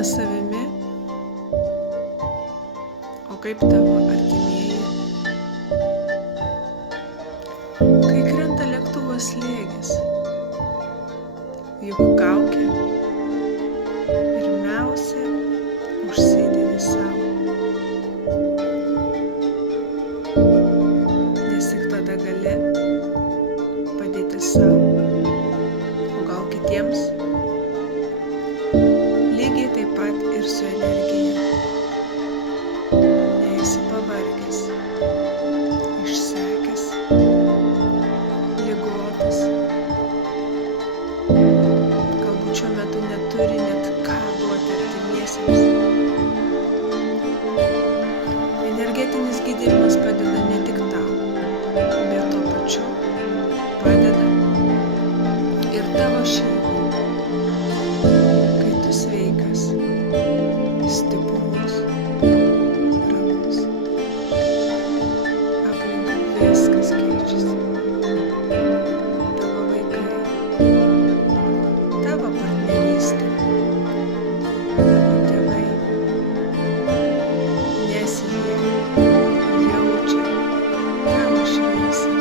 ne savimi, o kaip tavo artimieji. Kai krenta lėktuvo slėgis, juk kaukė pirmiausia užsidedi savo, nes tik tada gali padėti savo, o gal kitiems. Lygiai taip pat ir su energija. Jei esi pavargęs, išsekęs, ligotas, galbūt šiuo metu neturi net ką duoti artimiesiems. Energetinis gydymas padeda ne tik tau, bet tuo pačiu padeda ir tavo šeimai, kai tu sveikas, stiprus, ramus. Aplink viskas keičiasi. Tavo vaikai, tavo partnerystė, tavo tėvai, nes jie jaučia tavo šviesą.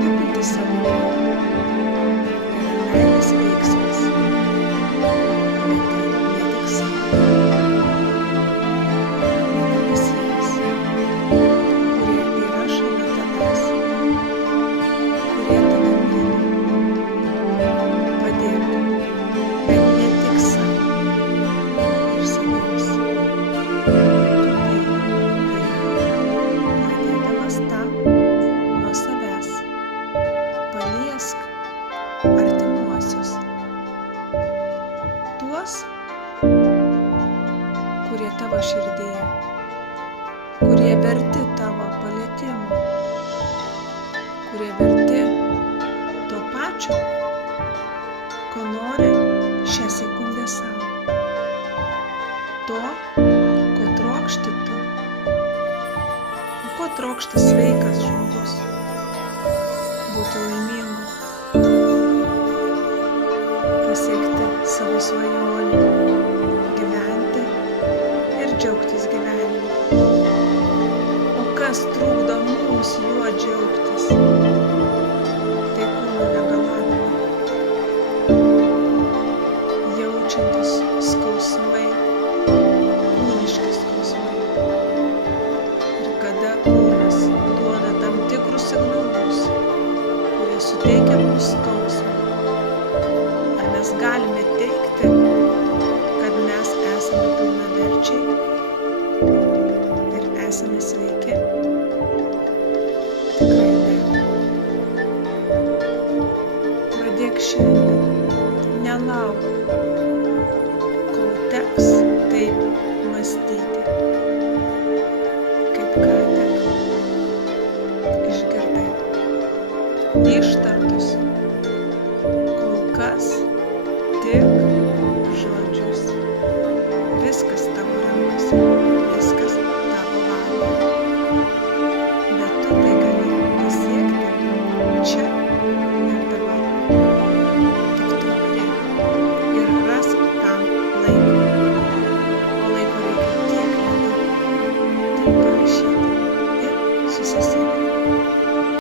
Rūpintis savimi yra meilės veiksmas, bet tai ne tik sau, bet ir visiems, kurie yra šalia tavęs, kurie tave myli. Padėk, bet ne tik sau ir saviems. Tu tai gali, pradėdamas tą nuo savęs. Paliesk artimuosius, tuos, kurie tavo širdyje, kurie verti tavo palietimo, kurie verti to pačio, ko nori šią sekundę savo, to, ko trokšti tu, o ko trokšta sveikas žmogus, būti laimingu, pasiekti savo svajonių, gyventi ir džiaugtis gyvenimu. O kas trukdo mums juo džiaugtis? Tai kūno negalavimai, jaučiantis skausmai, kūniški skausmai. Ir kada kūnas duoda tam tikrus signalus, kurie suteikia mums skausmą, ar mes galime teigti,